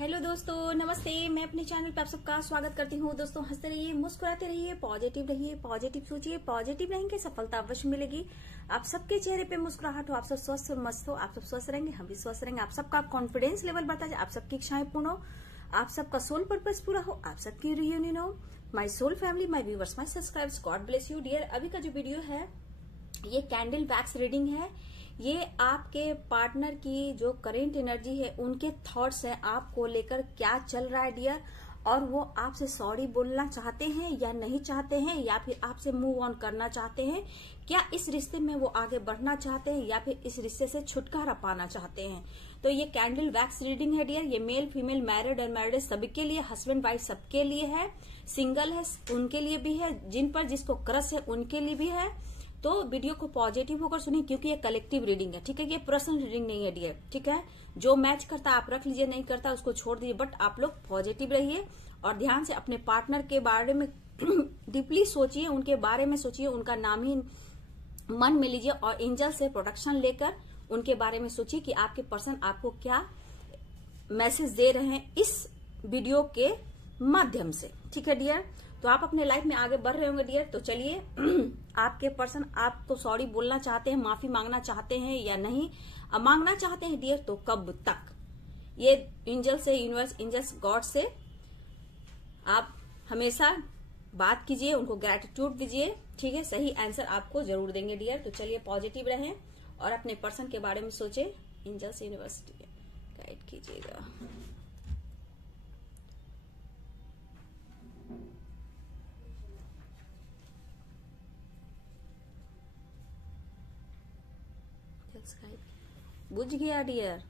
Hello दोस्तों, नमस्ते। मैं अपने चैनल पे आप सबका स्वागत करती हूँ। दोस्तों, हंसते रहिए, मुस्कुराते रहिए, पॉजिटिव रहिए, पॉजिटिव सोचिए, पॉजिटिव रहेंगे, सफलता अवश्य मिलेगी। आप सबके चेहरे पे मुस्कुराहट हो, आप सब स्वस्थ और मस्त हो, आप सब स्वस्थ रहेंगे, हम भी स्वस्थ रहेंगे। आप सबका कॉन्फिडेंस लेवल बढ़ता जाए, आप सबकी इच्छाएं पूर्ण हो, आप सबका सोल पर्पस पूरा हो, आप सबकी रियूनियन हो। My soul family, my viewers, my subscribers, God bless you dear. अभी का जो वीडियो है ये कैंडल वैक्स रीडिंग है। ये आपके पार्टनर की जो करेंट एनर्जी है, उनके थॉट्स हैं आपको लेकर, क्या चल रहा है डियर, और वो आपसे सॉरी बोलना चाहते हैं या नहीं चाहते हैं, या फिर आपसे मूव ऑन करना चाहते हैं, क्या इस रिश्ते में वो आगे बढ़ना चाहते हैं, या फिर इस रिश्ते से छुटकारा पाना चाहते हैं। तो ये कैंडल वैक्स रीडिंग है डियर। ये मेल फीमेल, मैरिड अनमैरिड सभी के लिए, हस्बैंड वाइफ सबके लिए है, सिंगल है उनके लिए भी है, जिन पर जिसको क्रश है उनके लिए भी है। तो वीडियो को पॉजिटिव होकर सुनिए, क्योंकि ये कलेक्टिव रीडिंग है, ठीक है। ये पर्सनल रीडिंग नहीं है डियर, ठीक है। जो मैच करता आप रख लीजिए, नहीं करता उसको छोड़ दीजिए, बट आप लोग पॉजिटिव रहिए और ध्यान से अपने पार्टनर के बारे में डीपली सोचिए, उनके बारे में सोचिए, उनका नाम ही मन में लीजिए और एंजल से प्रोटेक्शन लेकर उनके बारे में सोचिए कि आपके पर्सन आपको क्या मैसेज दे रहे हैं इस वीडियो के माध्यम से, ठीक है डियर। तो आप अपने लाइफ में आगे बढ़ रहे होंगे डियर। तो चलिए, आपके पर्सन आपको सॉरी बोलना चाहते हैं, माफी मांगना चाहते हैं या नहीं, अब मांगना चाहते हैं डियर तो कब तक, ये एंजल से, यूनिवर्स, एंजल्स, गॉड से आप हमेशा बात कीजिए, उनको ग्रेटिट्यूड दीजिए, ठीक है। सही आंसर आपको जरूर देंगे डियर। तो चलिए पॉजिटिव रहें और अपने पर्सन के बारे में सोचे, एंजल्स, यूनिवर्स गाइड कीजिएगा। बुझ गया डियर,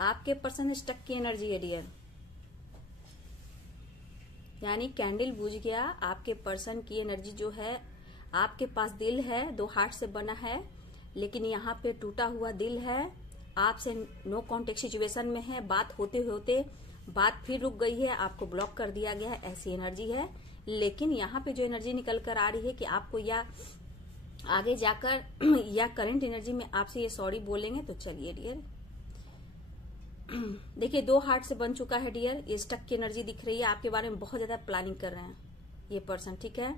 आपके पर्सन स्टक की एनर्जी है डियर, यानी कैंडल बुझ गया। आपके पर्सन की एनर्जी जो है, आपके पास दिल है, 2 हार्ट से बना है, लेकिन यहाँ पे टूटा हुआ दिल है, आपसे नो कॉन्टेक्ट सिचुएशन में है, बात होते होते बात फिर रुक गई है, आपको ब्लॉक कर दिया गया है, ऐसी एनर्जी है। लेकिन यहाँ पे जो एनर्जी निकल कर आ रही है कि आपको या आगे जाकर या करंट एनर्जी में आपसे ये सॉरी बोलेंगे। तो चलिए डियर, देखिए 2 हार्ट से बन चुका है डियर, ये स्टक की एनर्जी दिख रही है, आपके बारे में बहुत ज्यादा प्लानिंग कर रहे हैं ये पर्सन, ठीक है।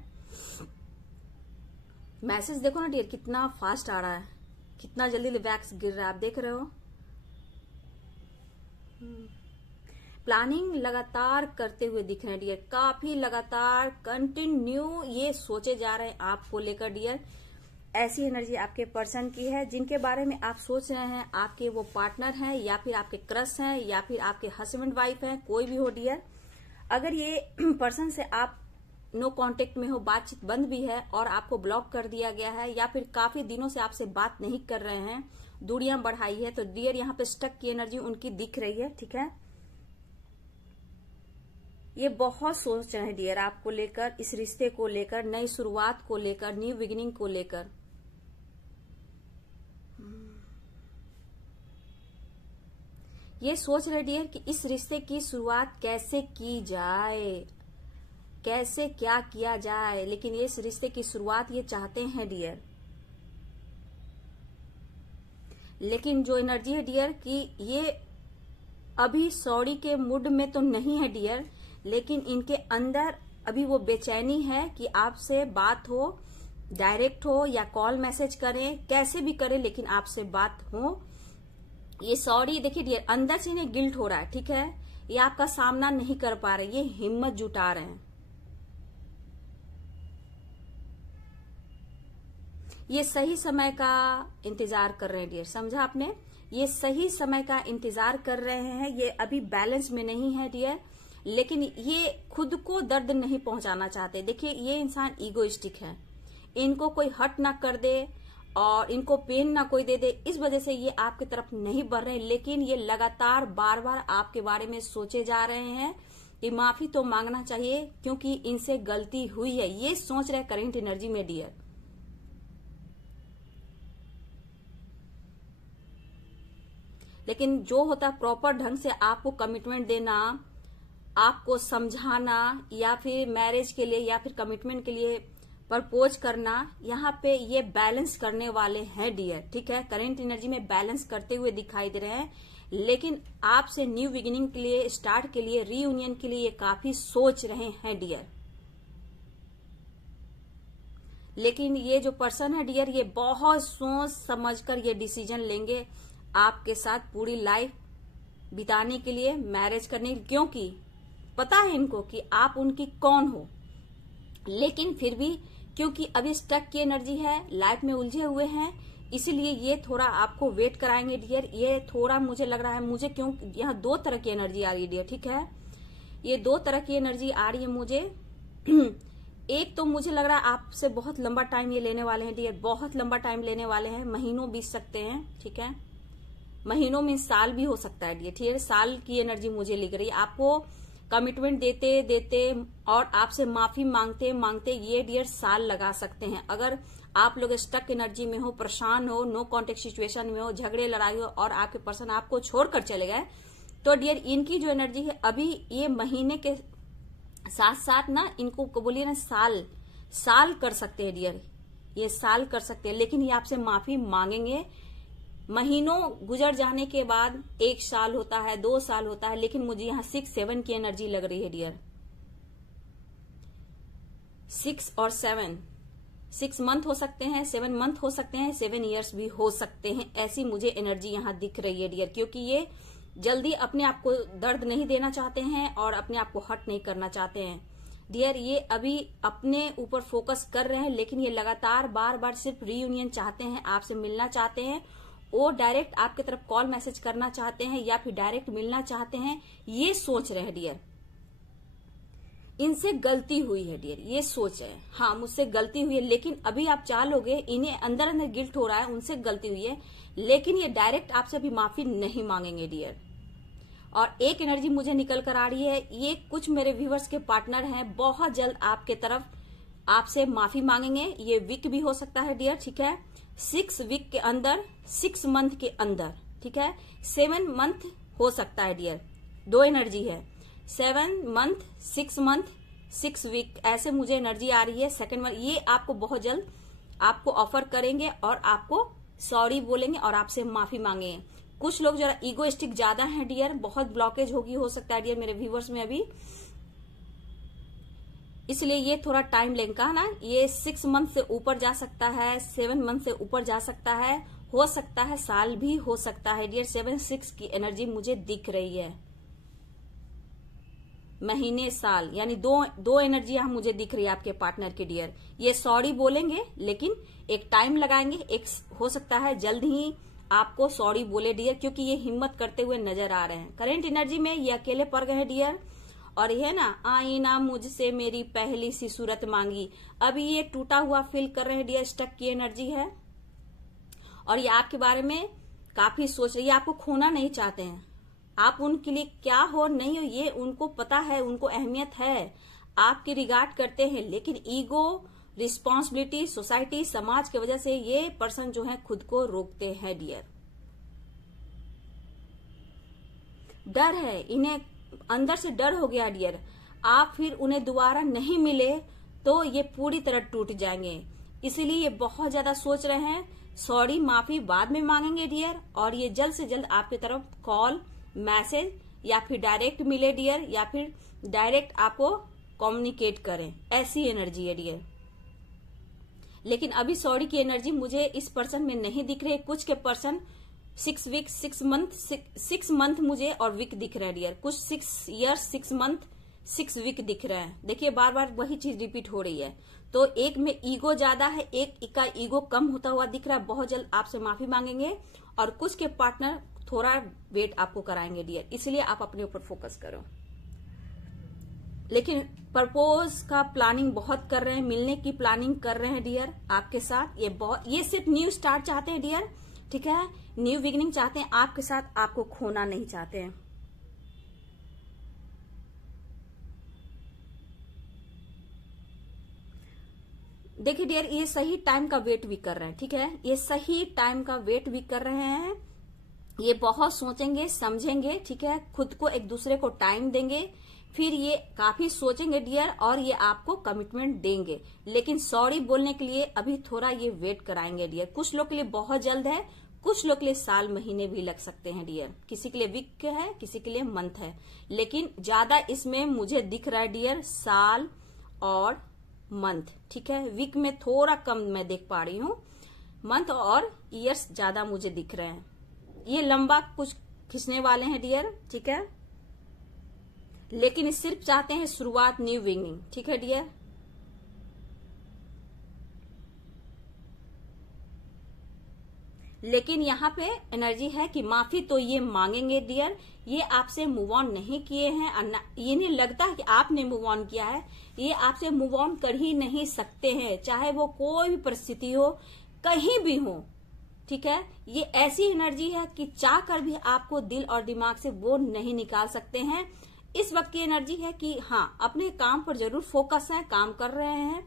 मैसेज देखो ना डियर, कितना फास्ट आ रहा है, कितना जल्दी वैक्स गिर रहा है, आप देख रहे हो। प्लानिंग लगातार करते हुए दिख रहे हैं डियर, काफी लगातार कंटिन्यू ये सोचे जा रहे हैं आपको लेकर डियर। ऐसी एनर्जी आपके पर्सन की है, जिनके बारे में आप सोच रहे हैं, आपके वो पार्टनर हैं या फिर आपके क्रश हैं या फिर आपके हस्बैंड वाइफ हैं, कोई भी हो डियर। अगर ये पर्सन से आप नो कांटेक्ट में हो, बातचीत बंद भी है और आपको ब्लॉक कर दिया गया है, या फिर काफी दिनों से आपसे बात नहीं कर रहे हैं, दूरियां बढ़ाई है, तो डियर यहाँ पे स्टक की एनर्जी उनकी दिख रही है, ठीक है। ये बहुत सोच रहे हैं डियर आपको लेकर, इस रिश्ते को लेकर, नई शुरुआत को लेकर, न्यू बिगिनिंग को लेकर। ये सोच रहे डियर कि इस रिश्ते की शुरुआत कैसे की जाए, कैसे क्या किया जाए, लेकिन ये इस रिश्ते की शुरुआत ये चाहते हैं डियर। लेकिन जो एनर्जी है डियर कि ये अभी सॉरी के मूड में तो नहीं है डियर, लेकिन इनके अंदर अभी वो बेचैनी है कि आपसे बात हो, डायरेक्ट हो या कॉल मैसेज करें, कैसे भी करें, लेकिन आपसे बात हो। ये सॉरी देखिए डियर, अंदर से इन्हें गिल्ट हो रहा है, ठीक है। ये आपका सामना नहीं कर पा रहे, ये हिम्मत जुटा रहे हैं, ये सही समय का इंतजार कर रहे हैं डियर, समझा आपने। ये सही समय का इंतजार कर रहे हैं, ये अभी बैलेंस में नहीं है डियर, लेकिन ये खुद को दर्द नहीं पहुंचाना चाहते। देखिए ये इंसान ईगोइस्टिक है, इनको कोई हर्ट ना कर दे और इनको पेन ना कोई दे दे, इस वजह से ये आपकी तरफ नहीं बढ़ रहे हैं। लेकिन ये लगातार बार बार आपके बारे में सोचे जा रहे हैं कि माफी तो मांगना चाहिए क्योंकि इनसे गलती हुई है, ये सोच रहे करंट एनर्जी में डियर। लेकिन जो होता है प्रॉपर ढंग से आपको कमिटमेंट देना, आपको समझाना, या फिर मैरिज के लिए या फिर कमिटमेंट के लिए प्रपोज करना, यहाँ पे ये बैलेंस करने वाले हैं डियर, ठीक है। करंट एनर्जी में बैलेंस करते हुए दिखाई दे रहे हैं। लेकिन आपसे न्यू बिगिनिंग के लिए, स्टार्ट के लिए, रीयूनियन के लिए ये काफी सोच रहे हैं डियर। लेकिन ये जो पर्सन है डियर, ये बहुत सोच समझकर ये डिसीजन लेंगे आपके साथ पूरी लाइफ बिताने के लिए, मैरिज करने, क्योंकि पता है इनको कि आप उनकी कौन हो। लेकिन फिर भी क्योंकि अभी स्टक की एनर्जी है, लाइफ में उलझे हुए हैं, इसीलिए ये थोड़ा आपको वेट कराएंगे डियर। ये थोड़ा मुझे लग रहा है, मुझे क्यों यहाँ दो तरह की एनर्जी आ रही है डियर, ठीक है। ये दो तरह की एनर्जी आ रही है मुझे। एक तो मुझे लग रहा है आपसे बहुत लंबा टाइम ये लेने वाले हैं डियर, बहुत लंबा टाइम लेने वाले हैं, महीनों बीत सकते हैं, ठीक है। महीनों में साल भी हो सकता है डियर, ठीक है। साल की एनर्जी मुझे लिख रही है। आपको कमिटमेंट देते देते और आपसे माफी मांगते मांगते ये डियर साल लगा सकते हैं। अगर आप लोग स्टक एनर्जी में हो, परेशान हो, नो कॉन्टेक्ट सिचुएशन में हो, झगड़े लड़ाई हो और आपके पर्सन आपको छोड़कर चले गए, तो डियर इनकी जो एनर्जी है अभी ये महीने के साथ साथ ना, इनको बोलिए ना साल कर सकते हैं डियर, ये साल कर सकते हैं। लेकिन ये आपसे माफी मांगेंगे। महीनों गुजर जाने के बाद 1 साल होता है, 2 साल होता है, लेकिन मुझे यहाँ 6-7 की एनर्जी लग रही है डियर। 6 और 7, 6 मंथ हो सकते हैं, 7 मंथ हो सकते हैं, 7 ईयर्स भी हो सकते हैं, ऐसी मुझे एनर्जी यहाँ दिख रही है डियर। क्योंकि ये जल्दी अपने आप को दर्द नहीं देना चाहते हैं और अपने आप को हर्ट नहीं करना चाहते हैं डियर। ये अभी अपने ऊपर फोकस कर रहे हैं, लेकिन ये लगातार बार बार सिर्फ रीयूनियन चाहते हैं, आपसे मिलना चाहते हैं। वो डायरेक्ट आपके तरफ कॉल मैसेज करना चाहते हैं या फिर डायरेक्ट मिलना चाहते हैं, ये सोच रहे हैं डियर। इनसे गलती हुई है डियर, ये सोच रहे हैं, हाँ मुझसे गलती हुई है। लेकिन अभी आप चालोगे, इन्हें अंदर अंदर गिल्ट हो रहा है, उनसे गलती हुई है, लेकिन ये डायरेक्ट आपसे अभी माफी नहीं मांगेंगे डियर। और एक एनर्जी मुझे निकल कर आ रही है, ये कुछ मेरे व्यूवर्स के पार्टनर हैं, बहुत जल्द आपके तरफ आपसे माफी मांगेंगे। ये वीक भी हो सकता है डियर, ठीक है। 6 वीक के अंदर, 6 मंथ के अंदर, ठीक है। 7 मंथ हो सकता है डियर, 2 एनर्जी है, 7 मंथ, 6 मंथ, 6 वीक, ऐसे मुझे एनर्जी आ रही है। सेकंड वन, ये आपको बहुत जल्द आपको ऑफर करेंगे और आपको सॉरी बोलेंगे और आपसे माफी मांगेंगे। कुछ लोग जरा ईगोइस्टिक ज्यादा हैं डियर, बहुत ब्लॉकेज होगी हो सकता है डियर मेरे व्यूवर्स में अभी, इसलिए ये थोड़ा टाइम लेगा ना। ये 6 मंथ से ऊपर जा सकता है, 7 मंथ से ऊपर जा सकता है, हो सकता है साल भी हो सकता है डियर। 7-6 की एनर्जी मुझे दिख रही है, महीने साल, यानी दो एनर्जी यहाँ मुझे दिख रही है आपके पार्टनर के डियर। ये सॉरी बोलेंगे लेकिन एक टाइम लगाएंगे, एक हो सकता है जल्द ही आपको सॉरी बोले डियर, क्योंकि ये हिम्मत करते हुए नजर आ रहे हैं। करंट एनर्जी में ये अकेले पड़ गए हैं डियर। और ये ना, आई ना मुझसे मेरी पहली सी सूरत मांगी, अभी ये टूटा हुआ फील कर रहे हैं डियर, स्टक की एनर्जी है। और ये आपके बारे में काफी सोच रही है, आपको खोना नहीं चाहते हैं। आप उनके लिए क्या हो नहीं हो ये उनको पता है, उनको अहमियत है, आपकी रिगार्ड करते हैं, लेकिन ईगो, रिस्पॉन्सिबिलिटी, सोसाइटी, समाज की वजह से ये पर्सन जो है खुद को रोकते हैं डियर। डर है इन्हें, अंदर से डर हो गया डियर। आप फिर उन्हें दोबारा नहीं मिले तो ये पूरी तरह टूट जाएंगे, इसीलिए ये बहुत ज्यादा सोच रहे हैं। सॉरी, माफी बाद में मांगेंगे डियर, और ये जल्द से जल्द आपकी तरफ कॉल, मैसेज या फिर डायरेक्ट मिले डियर, या फिर डायरेक्ट आपको कम्युनिकेट करें, ऐसी एनर्जी है डियर। लेकिन अभी सॉरी की एनर्जी मुझे इस पर्सन में नहीं दिख रही है। कुछ के पर्सन 6 वीक, 6 मंथ मुझे और वीक दिख रहे हैं डियर। कुछ 6 ईयर्स, 6 मंथ, 6 वीक दिख रहे हैं। देखिए बार बार वही चीज रिपीट हो रही है। तो एक में ईगो ज्यादा है, एक का ईगो कम होता हुआ दिख रहा है, बहुत जल्द आपसे माफी मांगेंगे। और कुछ के पार्टनर थोड़ा वेट आपको कराएंगे डियर, इसलिए आप अपने ऊपर फोकस करो। लेकिन प्रपोज का प्लानिंग बहुत कर रहे हैं, मिलने की प्लानिंग कर रहे हैं डियर आपके साथ। ये सिर्फ न्यू स्टार्ट चाहते हैं डियर, ठीक है, न्यू बिगिनिंग चाहते हैं आपके साथ, आपको खोना नहीं चाहते हैं। देखिए डियर, ये सही टाइम का वेट भी कर रहे हैं, ठीक है, ये सही टाइम का वेट भी कर रहे हैं। ये बहुत सोचेंगे, समझेंगे, ठीक है, खुद को एक दूसरे को टाइम देंगे, फिर ये काफी सोचेंगे डियर, और ये आपको कमिटमेंट देंगे। लेकिन सॉरी बोलने के लिए अभी थोड़ा ये वेट कराएंगे डियर। कुछ लोग के लिए बहुत जल्द है, कुछ लोग के लिए साल महीने भी लग सकते हैं डियर। किसी के लिए वीक है, किसी के लिए मंथ है, लेकिन ज्यादा इसमें मुझे दिख रहा है डियर साल और मंथ। ठीक है, वीक में थोड़ा कम मैं देख पा रही हूँ, मंथ और ईयर्स ज्यादा मुझे दिख रहे हैं। ये लंबा कुछ खींचने वाले हैं डियर। ठीक है, लेकिन सिर्फ चाहते हैं शुरुआत, न्यू बिगिनिंग। ठीक है डियर, लेकिन यहाँ पे एनर्जी है कि माफी तो ये मांगेंगे डियर। ये आपसे मूव ऑन नहीं किए हैं, ये नहीं लगता कि आपने मूव ऑन किया है, ये आपसे मूव ऑन कर ही नहीं सकते हैं, चाहे वो कोई भी परिस्थिति हो, कहीं भी हो। ठीक है, ये ऐसी एनर्जी है कि चाह कर भी आपको दिल और दिमाग से वो नहीं निकाल सकते हैं। इस वक्त की एनर्जी है कि हाँ, अपने काम पर जरूर फोकस है, काम कर रहे हैं,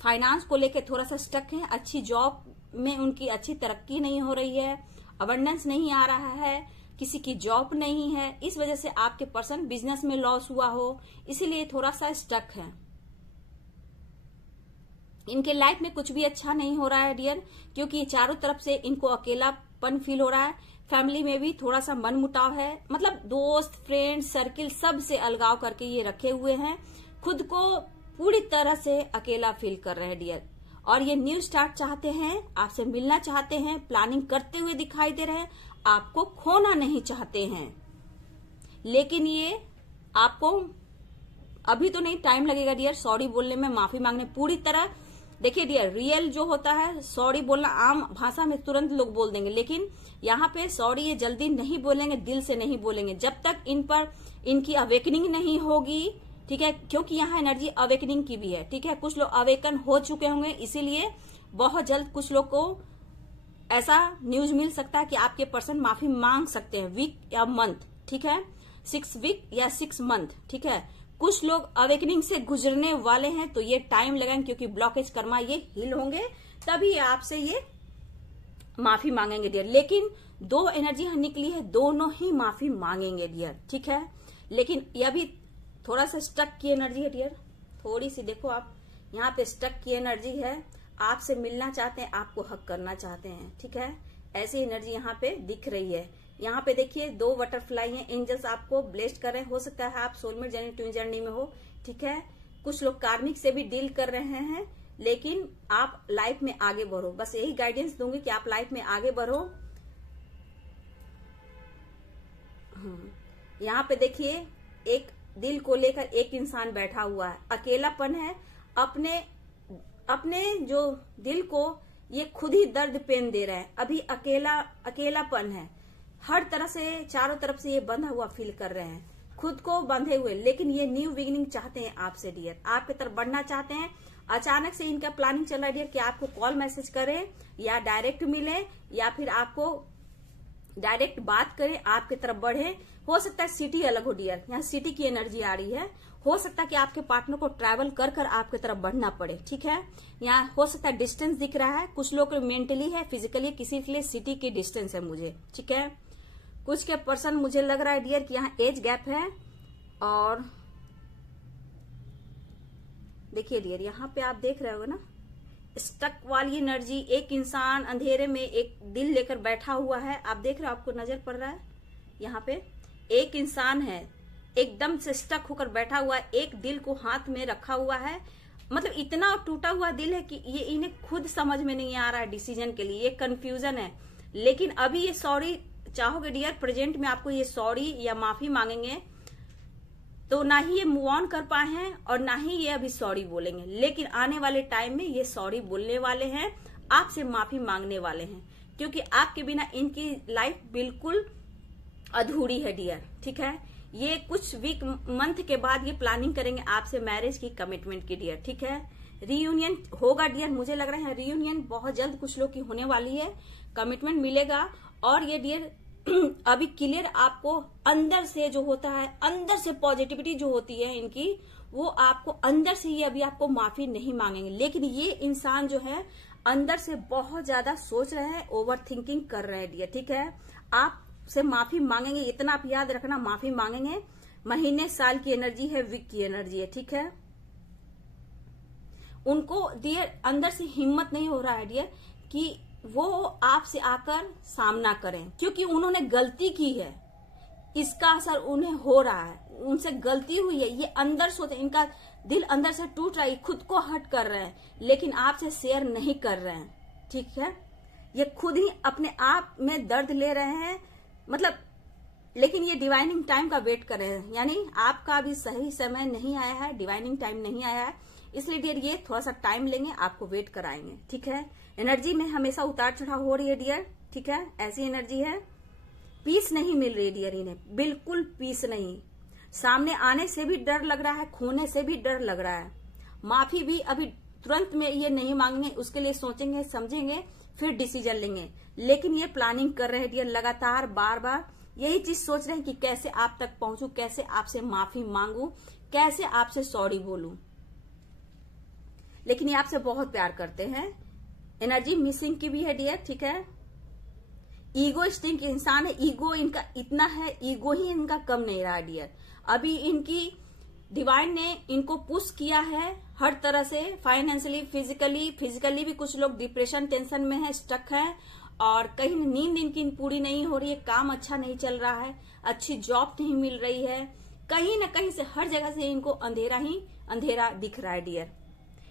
फाइनेंस को लेकर थोड़ा सा स्टक है, अच्छी जॉब में उनकी अच्छी तरक्की नहीं हो रही है, अबंडेंस नहीं आ रहा है, किसी की जॉब नहीं है, इस वजह से आपके पर्सन बिजनेस में लॉस हुआ हो, इसीलिए थोड़ा सा स्टक है। इनके लाइफ में कुछ भी अच्छा नहीं हो रहा है डियर, क्योंकि चारों तरफ से इनको अकेलापन फील हो रहा है। फैमिली में भी थोड़ा सा मन मुटाव है, मतलब दोस्त, फ्रेंड सर्किल सब से अलगाव करके ये रखे हुए हैं, खुद को पूरी तरह से अकेला फील कर रहे हैं डियर। और ये न्यू स्टार्ट चाहते हैं, आपसे मिलना चाहते हैं, प्लानिंग करते हुए दिखाई दे रहे हैं, आपको खोना नहीं चाहते हैं। लेकिन ये आपको अभी तो नहीं, टाइम लगेगा डियर सॉरी बोलने में, माफी मांगने पूरी तरह। देखिए डियर, रियल जो होता है सॉरी बोलना आम भाषा में तुरंत लोग बोल देंगे, लेकिन यहाँ पे सॉरी ये जल्दी नहीं बोलेंगे, दिल से नहीं बोलेंगे, जब तक इन पर इनकी अवेकनिंग नहीं होगी। ठीक है, क्योंकि यहाँ एनर्जी अवेकनिंग की भी है। ठीक है, कुछ लोग अवेकन हो चुके होंगे, इसीलिए बहुत जल्द कुछ लोग को ऐसा न्यूज मिल सकता है कि आपके पर्सन माफी मांग सकते हैं, वीक या मंथ। ठीक है, 6 वीक या 6 मंथ। ठीक है, कुछ लोग अवेकनिंग से गुजरने वाले हैं, तो ये टाइम लगेगा, क्योंकि ब्लॉकेज कर्मा ये हील होंगे, तभी आपसे ये माफी मांगेंगे डियर। लेकिन 2 एनर्जी यहाँ निकली है, दोनों ही माफी मांगेंगे डियर। ठीक है, लेकिन यह भी थोड़ा सा स्टक की एनर्जी है डियर, थोड़ी सी देखो आप, यहाँ पे स्टक की एनर्जी है, आपसे मिलना चाहते हैं, आपको हक करना चाहते हैं। ठीक है, ऐसी एनर्जी यहाँ पे दिख रही है। यहाँ पे देखिए 2 बटरफ्लाई हैं, एंजल्स आपको ब्लेस्ड कर रहे हैं। हो सकता है आप सोलमेट जर्नी, ट्विन जर्नी में हो। ठीक है, कुछ लोग कार्मिक से भी डील कर रहे हैं, लेकिन आप लाइफ में आगे बढ़ो, बस यही गाइडेंस दूंगी कि आप लाइफ में आगे बढ़ो। यहाँ पे देखिए एक दिल को लेकर एक इंसान बैठा हुआ है, अकेलापन है, अपने जो दिल को ये खुद ही दर्द पेन दे रहा है, अभी अकेलापन है, हर तरह से चारों तरफ से ये बंधा हुआ फील कर रहे हैं, खुद को बंधे हुए। लेकिन ये न्यू बिगिनिंग चाहते हैं आपसे डियर, आपकी तरफ बढ़ना चाहते हैं। अचानक से इनका प्लानिंग चल रहा है डियर कि आपको कॉल मैसेज करें, या डायरेक्ट मिले, या फिर आपको डायरेक्ट बात करें, आपकी तरफ बढ़े। हो सकता है सिटी अलग हो डियर, यहाँ सिटी की एनर्जी आ रही है। हो सकता है कि आपके पार्टनर को ट्रैवल कर कर आपकी तरफ बढ़ना पड़े। ठीक है, यहाँ हो सकता है डिस्टेंस दिख रहा है, कुछ लोग मेंटली है, फिजिकली, किसी के लिए सिटी की डिस्टेंस है मुझे। ठीक है, कुछ के पर्सन मुझे लग रहा है डियर कि यहाँ एज गैप है। और देखिए डियर, यहाँ पे आप देख रहे हो ना, स्टक वाली एनर्जी, एक इंसान अंधेरे में एक दिल लेकर बैठा हुआ है, आप देख रहे हो, आपको नजर पड़ रहा है। यहाँ पे एक इंसान है, एकदम से स्टक होकर बैठा हुआ है, एक दिल को हाथ में रखा हुआ है, मतलब इतना टूटा हुआ दिल है कि ये इन्हें खुद समझ में नहीं आ रहा है डिसीजन के लिए, ये कंफ्यूजन है। लेकिन अभी ये सॉरी चाहोगे डियर, प्रेजेंट में आपको ये सॉरी या माफी मांगेंगे, तो ना ही ये मूव ऑन कर पाए हैं और ना ही ये अभी सॉरी बोलेंगे, लेकिन आने वाले टाइम में ये सॉरी बोलने वाले हैं, आपसे माफी मांगने वाले हैं, क्योंकि आपके बिना इनकी लाइफ बिल्कुल अधूरी है डियर। ठीक है, ये कुछ वीक मंथ के बाद ये प्लानिंग करेंगे आपसे मैरिज की, कमिटमेंट की डियर। ठीक है, रीयूनियन होगा डियर, मुझे लग रहा है रीयूनियन बहुत जल्द कुछ लोग की होने वाली है, कमिटमेंट मिलेगा। और ये डियर अभी क्लियर आपको अंदर से जो होता है, अंदर से पॉजिटिविटी जो होती है इनकी, वो आपको अंदर से ही अभी आपको माफी नहीं मांगेंगे। लेकिन ये इंसान जो है अंदर से बहुत ज्यादा सोच रहे हैं, ओवर थिंकिंग कर रहे हैं डियर। ठीक है, आपसे माफी मांगेंगे, इतना आप याद रखना, माफी मांगेंगे। महीने साल की एनर्जी है, वीक की एनर्जी है। ठीक है, उनको डियर अंदर से हिम्मत नहीं हो रहा है डियर कि वो आपसे आकर सामना करें, क्योंकि उन्होंने गलती की है, इसका असर उन्हें हो रहा है, उनसे गलती हुई है, ये अंदर सोचे, इनका दिल अंदर से टूट रहा है, खुद को हर्ट कर रहे हैं, लेकिन आपसे शेयर नहीं कर रहे हैं। ठीक है, ये खुद ही अपने आप में दर्द ले रहे हैं, मतलब, लेकिन ये डिवाइनिंग टाइम का वेट कर रहे हैं, यानी आपका अभी सही समय नहीं आया है, डिवाइनिंग टाइम नहीं आया है, इसलिए डियर ये थोड़ा सा टाइम लेंगे, आपको वेट कराएंगे। ठीक है, एनर्जी में हमेशा उतार चढ़ाव हो रही है डियर। ठीक है, ऐसी एनर्जी है, पीस नहीं मिल रही डियर, इन्हें बिल्कुल पीस नहीं, सामने आने से भी डर लग रहा है, खोने से भी डर लग रहा है। माफी भी अभी तुरंत में ये नहीं मांगेंगे, उसके लिए सोचेंगे, समझेंगे, फिर डिसीजन लेंगे, लेकिन ये प्लानिंग कर रहे हैं डियर, लगातार बार बार यही चीज सोच रहे हैं कि कैसे आप तक पहुंचूं, कैसे आपसे माफी मांगू, कैसे आपसे सॉरी बोलूं, लेकिन ये आपसे बहुत प्यार करते हैं। एनर्जी मिसिंग की भी है डियर। ठीक है, ईगोइस्टिक इंसान है, ईगो इनका इतना है, ईगो ही इनका कम नहीं रहा डियर। अभी इनकी डिवाइन ने इनको पुश किया है हर तरह से, फाइनेंशियली, फिजिकली भी कुछ लोग डिप्रेशन, टेंशन में है, स्टक है, और कहीं नींद इनकी पूरी नहीं हो रही है, काम अच्छा नहीं चल रहा है, अच्छी जॉब नहीं मिल रही है, कहीं ना कहीं से हर जगह से इनको अंधेरा ही अंधेरा दिख रहा है डियर।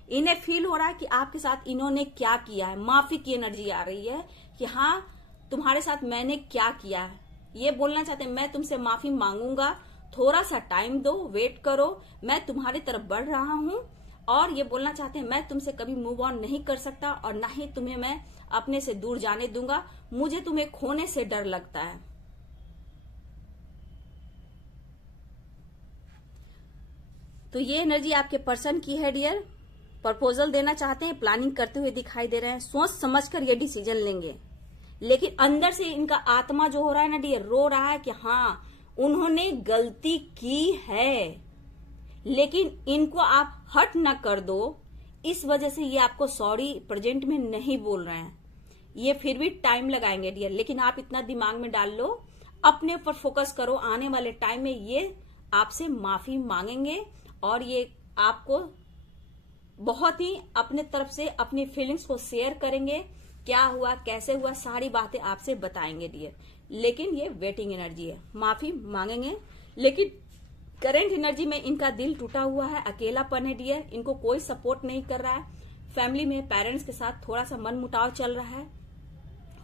इन्हें फील हो रहा है कि आपके साथ इन्होंने क्या किया है, माफी की एनर्जी आ रही है कि हाँ तुम्हारे साथ मैंने क्या किया है, ये बोलना चाहते हैं मैं तुमसे माफी मांगूंगा, थोड़ा सा टाइम दो, वेट करो, मैं तुम्हारी तरफ बढ़ रहा हूं, और ये बोलना चाहते हैं मैं तुमसे कभी मूव ऑन नहीं कर सकता, और ना ही तुम्हें मैं अपने से दूर जाने दूंगा, मुझे तुम्हें खोने से डर लगता है। तो ये एनर्जी आपके पर्सन की है डियर, प्रपोजल देना चाहते हैं, प्लानिंग करते हुए दिखाई दे रहे हैं, सोच समझकर ये डिसीजन लेंगे, लेकिन अंदर से इनका आत्मा जो हो रहा है ना डियर, रो रहा है कि हाँ उन्होंने गलती की है, लेकिन इनको आप हर्ट ना कर दो, इस वजह से ये आपको सॉरी प्रेजेंट में नहीं बोल रहे हैं, ये फिर भी टाइम लगाएंगे डियर, लेकिन आप इतना दिमाग में डाल लो, अपने ऊपर फोकस करो, आने वाले टाइम में ये आपसे माफी मांगेंगे, और ये आपको बहुत ही अपने तरफ से अपनी फीलिंग्स को शेयर करेंगे, क्या हुआ, कैसे हुआ, सारी बातें आपसे बताएंगे डियर, लेकिन ये वेटिंग एनर्जी है, माफी मांगेंगे, लेकिन करंट एनर्जी में इनका दिल टूटा हुआ है, अकेलापन है डियर, इनको कोई सपोर्ट नहीं कर रहा है, फैमिली में पेरेंट्स के साथ थोड़ा सा मन मुटाव चल रहा है,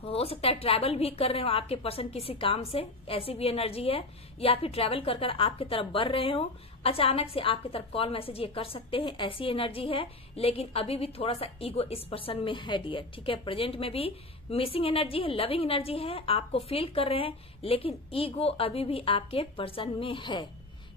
हो सकता है ट्रैवल भी कर रहे हो आपके पर्सन किसी काम से, ऐसी भी एनर्जी है, या फिर ट्रैवल कर कर आपकी तरफ बढ़ रहे हो, अचानक से आपकी तरफ कॉल मैसेज ये कर सकते हैं, ऐसी एनर्जी है, लेकिन अभी भी थोड़ा सा ईगो इस पर्सन में है डियर। ठीक है, प्रेजेंट में भी मिसिंग एनर्जी है, लविंग एनर्जी है, आपको फील कर रहे हैं, लेकिन ईगो अभी भी आपके पर्सन में है,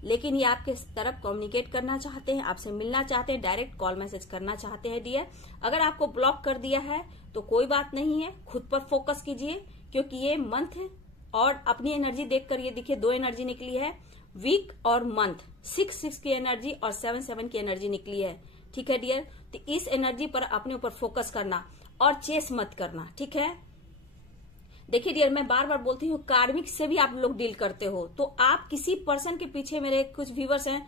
लेकिन ये आपके तरफ कम्युनिकेट करना चाहते हैं, आपसे मिलना चाहते हैं, डायरेक्ट कॉल मैसेज करना चाहते हैं डियर। अगर आपको ब्लॉक कर दिया है तो कोई बात नहीं है, खुद पर फोकस कीजिए, क्योंकि ये मंथ है, और अपनी एनर्जी देखकर ये देखिए 2 एनर्जी निकली है, वीक और मंथ, 6 की एनर्जी और 7 की एनर्जी निकली है। ठीक है डियर, तो इस एनर्जी पर अपने ऊपर फोकस करना और चेस मत करना। ठीक है, देखिए डियर, मैं बार बार बोलती हूँ, कार्मिक से भी आप लोग डील करते हो, तो आप किसी पर्सन के पीछे, मेरे कुछ व्यूवर्स हैं,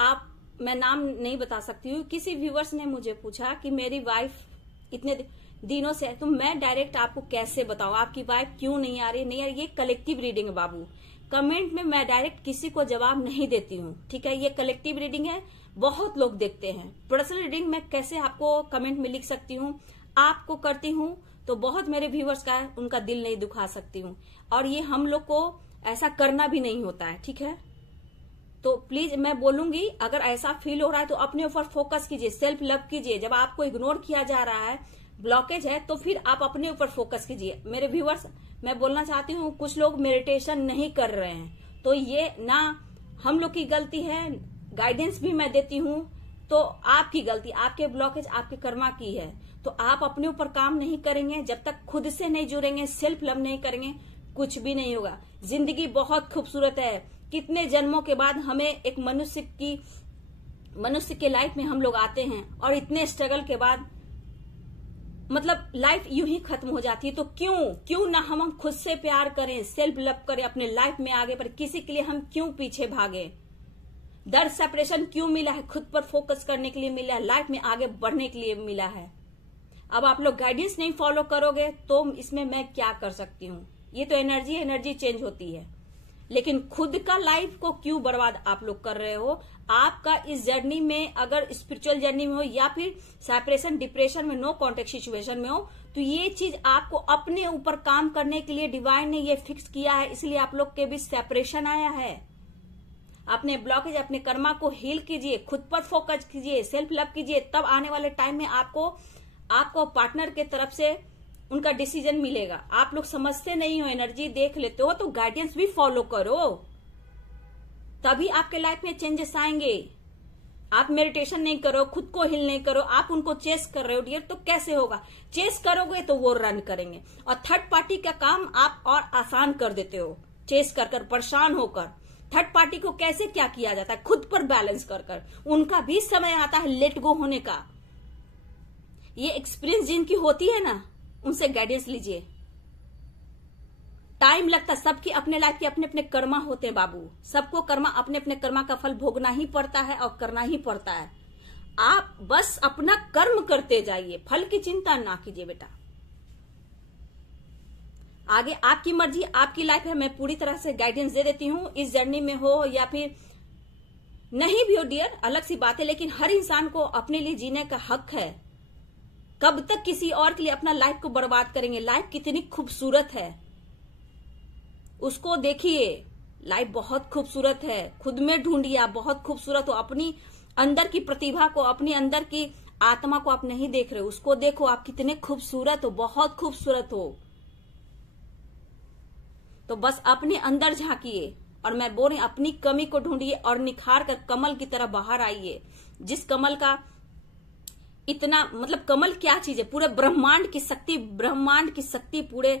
आप, मैं नाम नहीं बता सकती हूँ, किसी व्यूवर्स ने मुझे पूछा कि मेरी वाइफ इतने दिनों से है, तो मैं डायरेक्ट आपको कैसे बताऊं आपकी वाइफ क्यों नहीं आ रही, नहीं आ रही, ये कलेक्टिव रीडिंग है बाबू, कमेंट में मैं डायरेक्ट किसी को जवाब नहीं देती हूँ। ठीक है, ये कलेक्टिव रीडिंग है, बहुत लोग देखते हैं, पर्सनल रीडिंग मैं कैसे आपको कमेंट में लिख सकती हूँ, आपको करती हूँ तो बहुत मेरे व्यूवर्स का है, उनका दिल नहीं दुखा सकती हूँ, और ये हम लोग को ऐसा करना भी नहीं होता है। ठीक है, तो प्लीज मैं बोलूंगी, अगर ऐसा फील हो रहा है तो अपने ऊपर फोकस कीजिए, सेल्फ लव कीजिए, जब आपको इग्नोर किया जा रहा है, ब्लॉकेज है, तो फिर आप अपने ऊपर फोकस कीजिए। मेरे व्यूवर्स, मैं बोलना चाहती हूँ, कुछ लोग मेडिटेशन नहीं कर रहे हैं, तो ये ना हम लोग की गलती है, गाइडेंस भी मैं देती हूँ, तो आपकी गलती, आपके ब्लॉकेज आपके कर्मा की है, तो आप अपने ऊपर काम नहीं करेंगे, जब तक खुद से नहीं जुड़ेंगे, सेल्फ लव नहीं करेंगे, कुछ भी नहीं होगा। जिंदगी बहुत खूबसूरत है, कितने जन्मों के बाद हमें एक मनुष्य के लाइफ में हम लोग आते हैं, और इतने स्ट्रगल के बाद मतलब लाइफ यूं ही खत्म हो जाती है, तो क्यों ना हम खुद से प्यार करें, सेल्फ लव करें, अपने लाइफ में आगे बढ़े, किसी के लिए हम क्यों पीछे भागे, दर्द सेपरेशन क्यों मिला है, खुद पर फोकस करने के लिए मिला है, लाइफ में आगे बढ़ने के लिए मिला है। अब आप लोग गाइडेंस नहीं फॉलो करोगे तो इसमें मैं क्या कर सकती हूँ। ये तो एनर्जी चेंज होती है, लेकिन खुद का लाइफ को क्यों बर्बाद आप लोग कर रहे हो। आपका इस जर्नी में, अगर स्पिरिचुअल जर्नी में हो या फिर सेपरेशन डिप्रेशन में, नो कॉन्टेक्ट सिचुएशन में हो, तो ये चीज आपको अपने ऊपर काम करने के लिए डिवाइन ने ये फिक्स किया है। इसलिए आप लोग के बीच सेपरेशन आया है। अपने ब्लॉकेज, अपने कर्मा को हील कीजिए, खुद पर फोकस कीजिए, सेल्फ लव कीजिए, तब आने वाले टाइम में आपको पार्टनर के तरफ से उनका डिसीजन मिलेगा। आप लोग समझते नहीं हो, एनर्जी देख लेते हो, तो गाइडेंस भी फॉलो करो, तभी आपके लाइफ में चेंजेस आएंगे। आप मेडिटेशन नहीं करो, खुद को हील नहीं करो, आप उनको चेस कर रहे हो डियर, तो कैसे होगा। चेस करोगे तो वो रन करेंगे, और थर्ड पार्टी का काम आप और आसान कर देते हो, चेस कर परेशान होकर। थर्ड पार्टी को कैसे क्या किया जाता है, खुद पर बैलेंस कर उनका भी समय आता है लेट गो होने का। ये एक्सपीरियंस जिनकी होती है ना, उनसे गाइडेंस लीजिए। टाइम लगता, सबकी अपने लाइफ के अपने अपने कर्मा होते हैं बाबू, सबको कर्मा, अपने अपने कर्मा का फल भोगना ही पड़ता है और करना ही पड़ता है। आप बस अपना कर्म करते जाइए, फल की चिंता ना कीजिए बेटा। आगे आपकी मर्जी, आपकी लाइफ है, मैं पूरी तरह से गाइडेंस दे देती हूँ। इस जर्नी में हो या फिर नहीं भी हो डियर, अलग सी बात है, लेकिन हर इंसान को अपने लिए जीने का हक है। कब तक किसी और के लिए अपना लाइफ को बर्बाद करेंगे। लाइफ कितनी खूबसूरत है, उसको देखिए। लाइफ बहुत खूबसूरत है, खुद में ढूंढिए, आप बहुत खूबसूरत हो। अपनी अंदर की प्रतिभा को, अपनी अंदर की आत्मा को आप नहीं देख रहे हो, उसको देखो, आप कितने खूबसूरत हो, बहुत खूबसूरत हो। तो बस अपने अंदर झांकिए, और मैं बोल रही अपनी कमी को ढूंढिए और निखार कर कमल की तरह बाहर आइए। जिस कमल का इतना मतलब, कमल क्या चीज है, पूरे ब्रह्मांड की शक्ति पूरे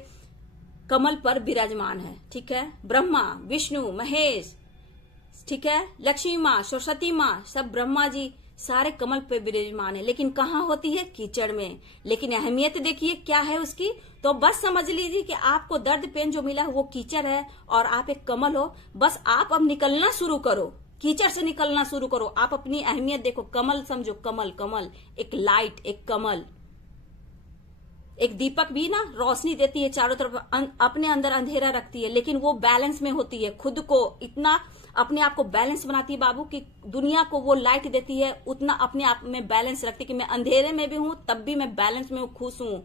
कमल पर विराजमान है। ठीक है, ब्रह्मा, विष्णु, महेश, ठीक है, लक्ष्मी माँ, सरस्वती माँ, सब ब्रह्मा जी सारे कमल पे विराजमान है। लेकिन कहाँ होती है, कीचड़ में। लेकिन अहमियत देखिए क्या है उसकी। तो बस समझ लीजिए कि आपको दर्द पेन जो मिला है वो कीचड़ है, और आप एक कमल हो। बस आप अब निकलना शुरू करो, कीचड़ से निकलना शुरू करो। आप अपनी अहमियत देखो, कमल समझो, कमल एक लाइट, एक कमल, एक दीपक भी ना रोशनी देती है चारों तरफ, अपने अंदर अंधेरा रखती है, लेकिन वो बैलेंस में होती है। खुद को इतना अपने आप को बैलेंस बनाती है बाबू कि दुनिया को वो लाइट देती है, उतना अपने आप में बैलेंस रखती है कि मैं अंधेरे में भी हूं तब भी मैं बैलेंस में हूं, खुश हूं,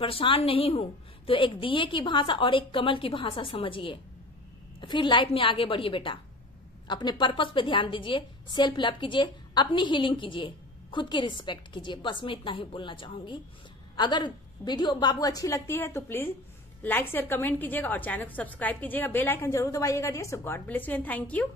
परेशान नहीं हूं। तो एक दिए की भाषा और एक कमल की भाषा समझिए, फिर लाइफ में आगे बढ़िए बेटा। अपने पर्पस पे ध्यान दीजिए, सेल्फ लव कीजिए, अपनी हीलिंग कीजिए, खुद की रिस्पेक्ट कीजिए। बस मैं इतना ही बोलना चाहूंगी। अगर वीडियो बाबू अच्छी लगती है तो प्लीज लाइक शेयर कमेंट कीजिएगा और चैनल को सब्सक्राइब कीजिएगा, बेल आइकन जरूर दबाइएगा dear. So God bless you and thank you.